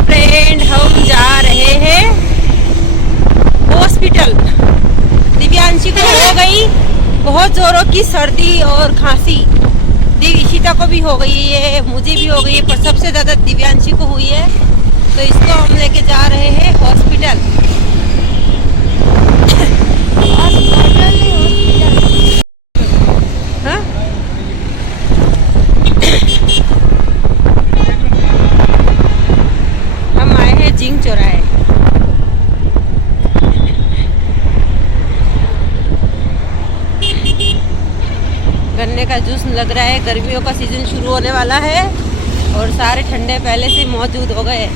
Friend, हम जा रहे हैं हॉस्पिटल। दिव्यांशी को हो गई बहुत जोरों की सर्दी और खांसी। ईशिता को भी हो गई है, मुझे भी हो गई है, पर सबसे ज़्यादा दिव्यांशी को हुई है। तो इसको हम लेके जा रहे हैं हॉस्पिटल। हाँ? हम आए हैं जिंग चौराहे। गन्ने का जूस लग रहा है, गर्मियों का सीजन शुरू होने वाला है और सारे ठंडे पहले से मौजूद हो गए।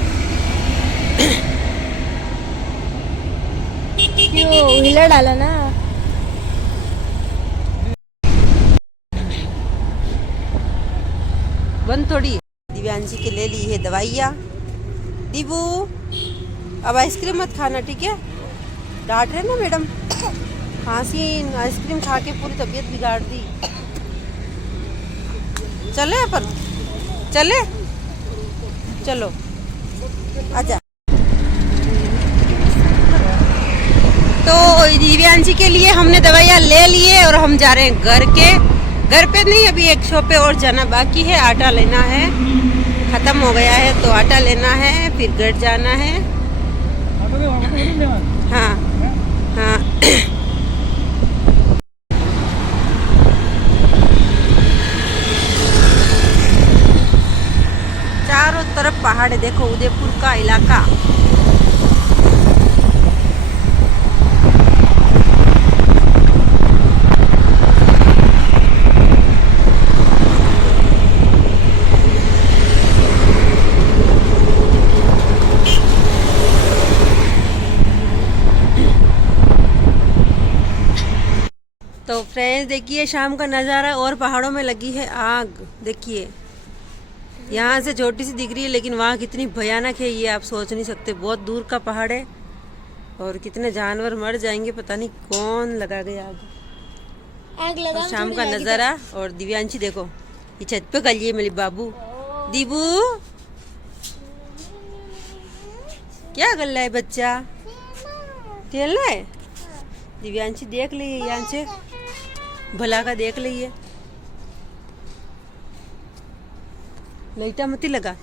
क्यों हिला डाला ना। बंद थोड़ी। दिव्यांशी के ले ली है दवाइयाँ। दीबू अब आइसक्रीम मत खाना, ठीक है? डांट रहे ना मैडम, खांसी आइसक्रीम खा के पूरी तबीयत बिगाड़ दी। चले अपन, चले, चलो आजा। तो दिव्यांशी के लिए हमने दवाइयाँ ले लिए और हम जा रहे हैं घर पे नहीं, अभी एक शॉप पे और जाना बाकी है। आटा लेना है, खत्म हो गया है तो आटा लेना है, फिर घर जाना है। हाँ हाँ। चारों तरफ पहाड़ है, देखो उदयपुर का इलाका। तो फ्रेंड्स देखिए शाम का नज़ारा, और पहाड़ों में लगी है आग। देखिए यहाँ से छोटी सी दिख रही है, लेकिन वहाँ कितनी भयानक है ये आप सोच नहीं सकते। बहुत दूर का पहाड़ है और कितने जानवर मर जाएंगे, पता नहीं कौन लगा गया आग लगा। और शाम का नज़ारा। और दिव्यांशी देखो ये छत पे गली है मेरी बाबू। दीबू क्या कर रहा है बच्चा? खेल रहा है? दिव्यांशी देख लीजिए, यहाँ से भला का देख लीजिए, लाइटा मत लगा।